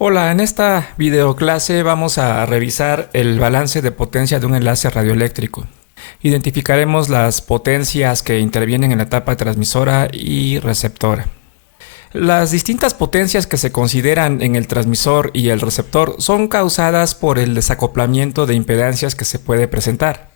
Hola, en esta videoclase vamos a revisar el balance de potencia de un enlace radioeléctrico. Identificaremos las potencias que intervienen en la etapa transmisora y receptora. Las distintas potencias que se consideran en el transmisor y el receptor son causadas por el desacoplamiento de impedancias que se puede presentar.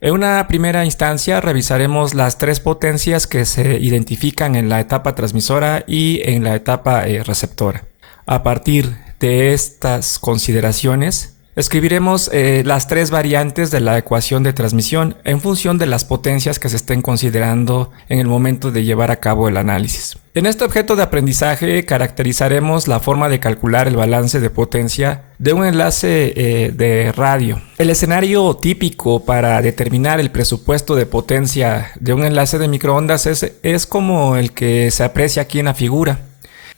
En una primera instancia revisaremos las tres potencias que se identifican en la etapa transmisora y en la etapa receptora. A partir de estas consideraciones, escribiremos las tres variantes de la ecuación de transmisión en función de las potencias que se estén considerando en el momento de llevar a cabo el análisis. En este objeto de aprendizaje caracterizaremos la forma de calcular el balance de potencia de un enlace de radio. El escenario típico para determinar el presupuesto de potencia de un enlace de microondas es como el que se aprecia aquí en la figura.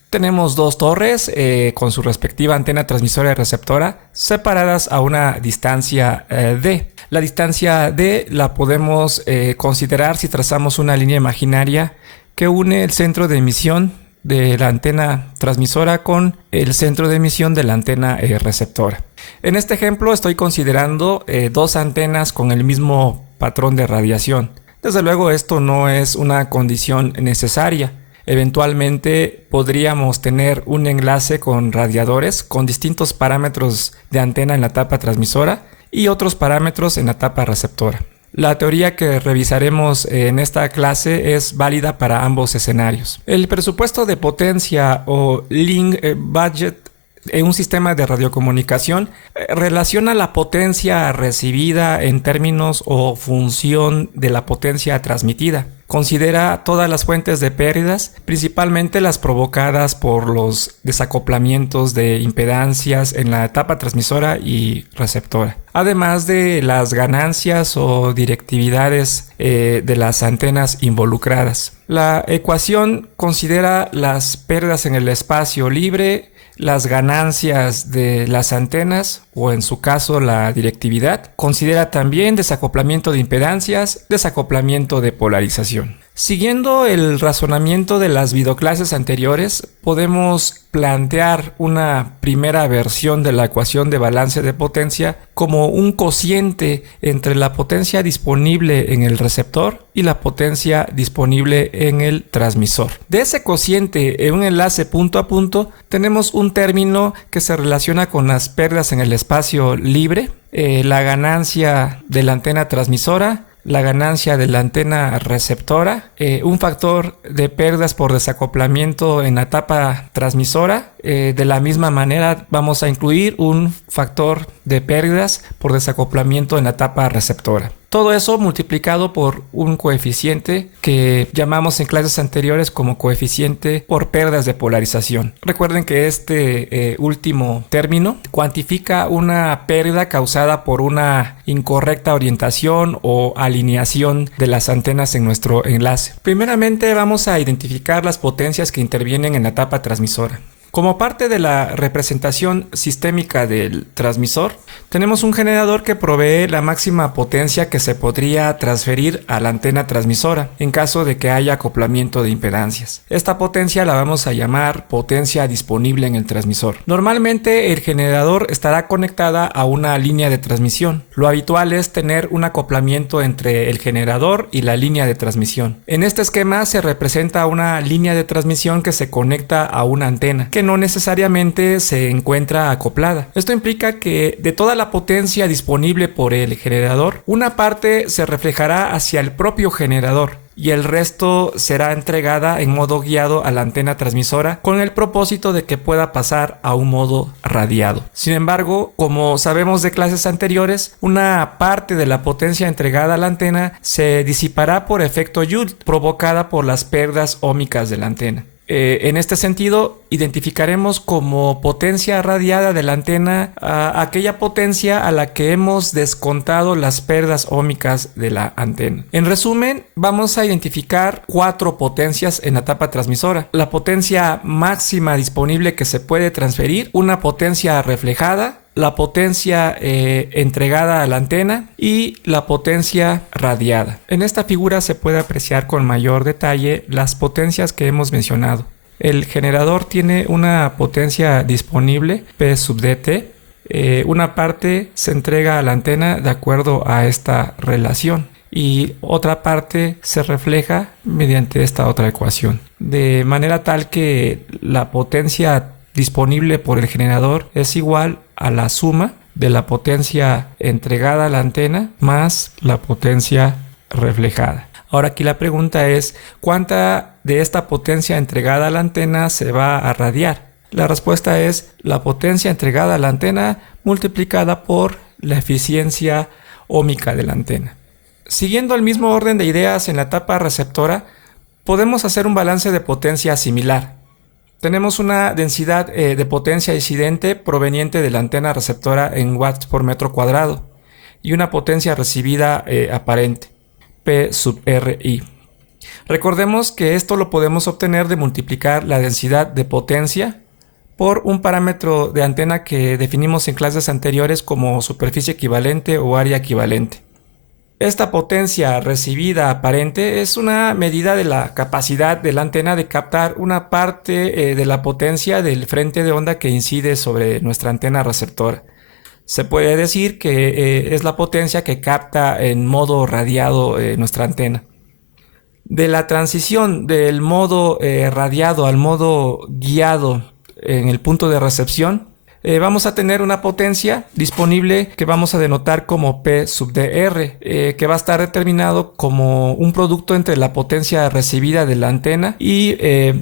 Tenemos dos torres con su respectiva antena transmisora y receptora separadas a una distancia d. La distancia d la podemos considerar si trazamos una línea imaginaria que une el centro de emisión de la antena transmisora con el centro de emisión de la antena receptora. En este ejemplo estoy considerando dos antenas con el mismo patrón de radiación. Desde luego esto no es una condición necesaria. Eventualmente podríamos tener un enlace con radiadores con distintos parámetros de antena en la etapa transmisora y otros parámetros en la etapa receptora. La teoría que revisaremos en esta clase es válida para ambos escenarios. El presupuesto de potencia o link budget en un sistema de radiocomunicación relaciona la potencia recibida en términos o función de la potencia transmitida. Considera todas las fuentes de pérdidas, principalmente las provocadas por los desacoplamientos de impedancias en la etapa transmisora y receptora, además de las ganancias o directividades de las antenas involucradas. La ecuación considera las pérdidas en el espacio libre, las ganancias de las antenas o en su caso la directividad. Considera también desacoplamiento de impedancias, desacoplamiento de polarización. Siguiendo el razonamiento de las videoclases anteriores, podemos plantear una primera versión de la ecuación de balance de potencia como un cociente entre la potencia disponible en el receptor y la potencia disponible en el transmisor. De ese cociente en un enlace punto a punto, tenemos un término que se relaciona con las pérdidas en el espacio libre, la ganancia de la antena transmisora, la ganancia de la antena receptora, un factor de pérdidas por desacoplamiento en la etapa transmisora. De la misma manera vamos a incluir un factor de pérdidas por desacoplamiento en la etapa receptora. Todo eso multiplicado por un coeficiente que llamamos en clases anteriores como coeficiente por pérdidas de polarización. Recuerden que este último término cuantifica una pérdida causada por una incorrecta orientación o alineación de las antenas en nuestro enlace. Primeramente vamos a identificar las potencias que intervienen en la etapa transmisora. Como parte de la representación sistémica del transmisor, tenemos un generador que provee la máxima potencia que se podría transferir a la antena transmisora en caso de que haya acoplamiento de impedancias. Esta potencia la vamos a llamar potencia disponible en el transmisor. Normalmente el generador estará conectada a una línea de transmisión. Lo habitual es tener un acoplamiento entre el generador y la línea de transmisión. En este esquema se representa una línea de transmisión que se conecta a una antena, que no necesariamente se encuentra acoplada. Esto implica que de toda la potencia disponible por el generador, una parte se reflejará hacia el propio generador y el resto será entregada en modo guiado a la antena transmisora con el propósito de que pueda pasar a un modo radiado. Sin embargo, como sabemos de clases anteriores, una parte de la potencia entregada a la antena se disipará por efecto Joule provocada por las pérdidas óhmicas de la antena. En este sentido, identificaremos como potencia radiada de la antena a aquella potencia a la que hemos descontado las pérdidas óhmicas de la antena. En resumen, vamos a identificar cuatro potencias en la etapa transmisora. La potencia máxima disponible que se puede transferir, una potencia reflejada, la potencia entregada a la antena y la potencia radiada. En esta figura se puede apreciar con mayor detalle las potencias que hemos mencionado. El generador tiene una potencia disponible, P sub dt. Una parte se entrega a la antena de acuerdo a esta relación y otra parte se refleja mediante esta otra ecuación. De manera tal que la potencia disponible por el generador es igual a la suma de la potencia entregada a la antena más la potencia reflejada. Ahora aquí la pregunta es, ¿cuánta de esta potencia entregada a la antena se va a radiar? La respuesta es la potencia entregada a la antena multiplicada por la eficiencia óhmica de la antena. Siguiendo el mismo orden de ideas en la etapa receptora, podemos hacer un balance de potencia similar. Tenemos una densidad de potencia incidente proveniente de la antena receptora en watts por metro cuadrado y una potencia recibida aparente, P sub RI. Recordemos que esto lo podemos obtener de multiplicar la densidad de potencia por un parámetro de antena que definimos en clases anteriores como superficie equivalente o área equivalente. Esta potencia recibida aparente es una medida de la capacidad de la antena de captar una parte de la potencia del frente de onda que incide sobre nuestra antena receptora. Se puede decir que es la potencia que capta en modo radiado nuestra antena. De la transición del modo radiado al modo guiado en el punto de recepción, vamos a tener una potencia disponible que vamos a denotar como P sub dr, que va a estar determinado como un producto entre la potencia recibida de la antena y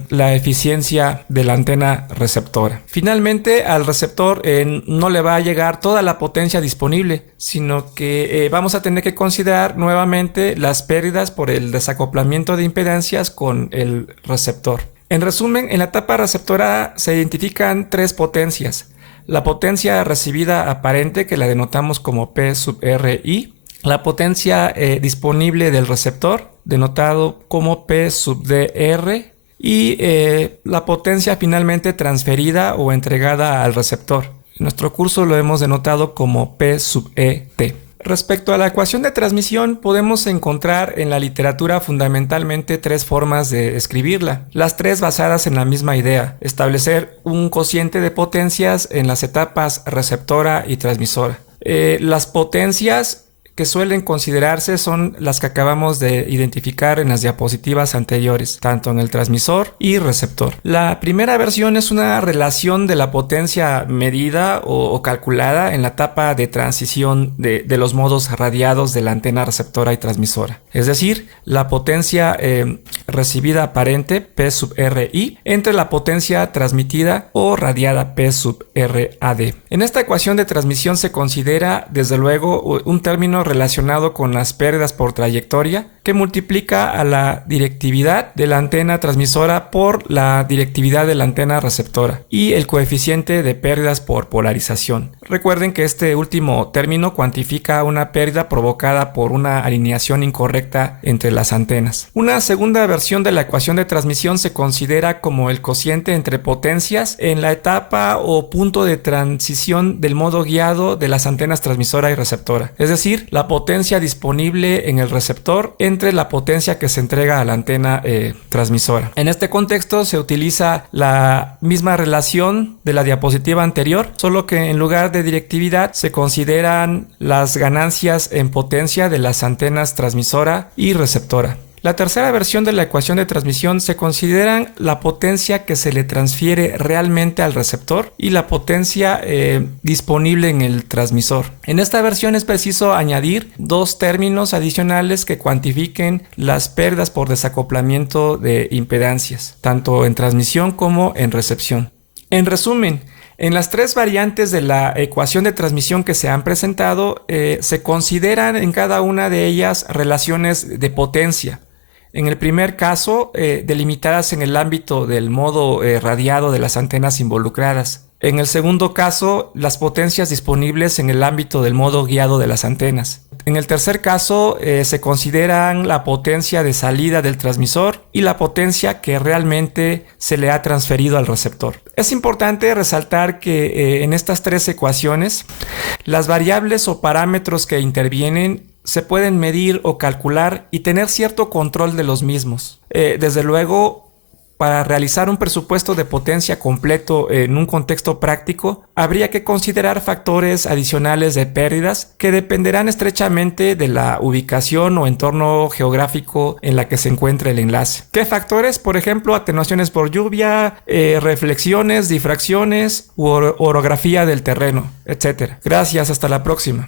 la eficiencia de la antena receptora. Finalmente, al receptor no le va a llegar toda la potencia disponible, sino que vamos a tener que considerar nuevamente las pérdidas por el desacoplamiento de impedancias con el receptor. En resumen, en la etapa receptora se identifican tres potencias. La potencia recibida aparente, que la denotamos como P sub RI, la potencia disponible del receptor, denotado como P sub dr, y la potencia finalmente transferida o entregada al receptor. En nuestro curso lo hemos denotado como P sub ET. Respecto a la ecuación de transmisión, podemos encontrar en la literatura fundamentalmente tres formas de escribirla, las tres basadas en la misma idea: establecer un cociente de potencias en las etapas receptora y transmisora. Las potencias que suelen considerarse son las que acabamos de identificar en las diapositivas anteriores, tanto en el transmisor y receptor. La primera versión es una relación de la potencia medida o calculada en la etapa de transición de los modos radiados de la antena receptora y transmisora, es decir, la potencia recibida aparente P sub RI entre la potencia transmitida o radiada P sub RAD. En esta ecuación de transmisión se considera desde luego un término relacionado con las pérdidas por trayectoria que multiplica a la directividad de la antena transmisora por la directividad de la antena receptora y el coeficiente de pérdidas por polarización. Recuerden que este último término cuantifica una pérdida provocada por una alineación incorrecta entre las antenas. Una segunda versión de la ecuación de transmisión se considera como el cociente entre potencias en la etapa o punto de transición del modo guiado de las antenas transmisora y receptora, es decir, la potencia disponible en el receptor entre la potencia que se entrega a la antena transmisora. En este contexto se utiliza la misma relación de la diapositiva anterior, solo que en lugar de directividad se consideran las ganancias en potencia de las antenas transmisora y receptora. La tercera versión de la ecuación de transmisión se consideran la potencia que se le transfiere realmente al receptor y la potencia disponible en el transmisor. En esta versión es preciso añadir dos términos adicionales que cuantifiquen las pérdidas por desacoplamiento de impedancias, tanto en transmisión como en recepción. En resumen, en las tres variantes de la ecuación de transmisión que se han presentado, se consideran en cada una de ellas relaciones de potencia. En el primer caso, delimitadas en el ámbito del modo radiado de las antenas involucradas. En el segundo caso, las potencias disponibles en el ámbito del modo guiado de las antenas. En el tercer caso, se consideran la potencia de salida del transmisor y la potencia que realmente se le ha transferido al receptor. Es importante resaltar que en estas tres ecuaciones, las variables o parámetros que intervienen se pueden medir o calcular y tener cierto control de los mismos. Desde luego, para realizar un presupuesto de potencia completo en un contexto práctico, habría que considerar factores adicionales de pérdidas que dependerán estrechamente de la ubicación o entorno geográfico en la que se encuentre el enlace. ¿Qué factores? Por ejemplo, atenuaciones por lluvia, reflexiones, difracciones u orografía del terreno, etc. Gracias, hasta la próxima.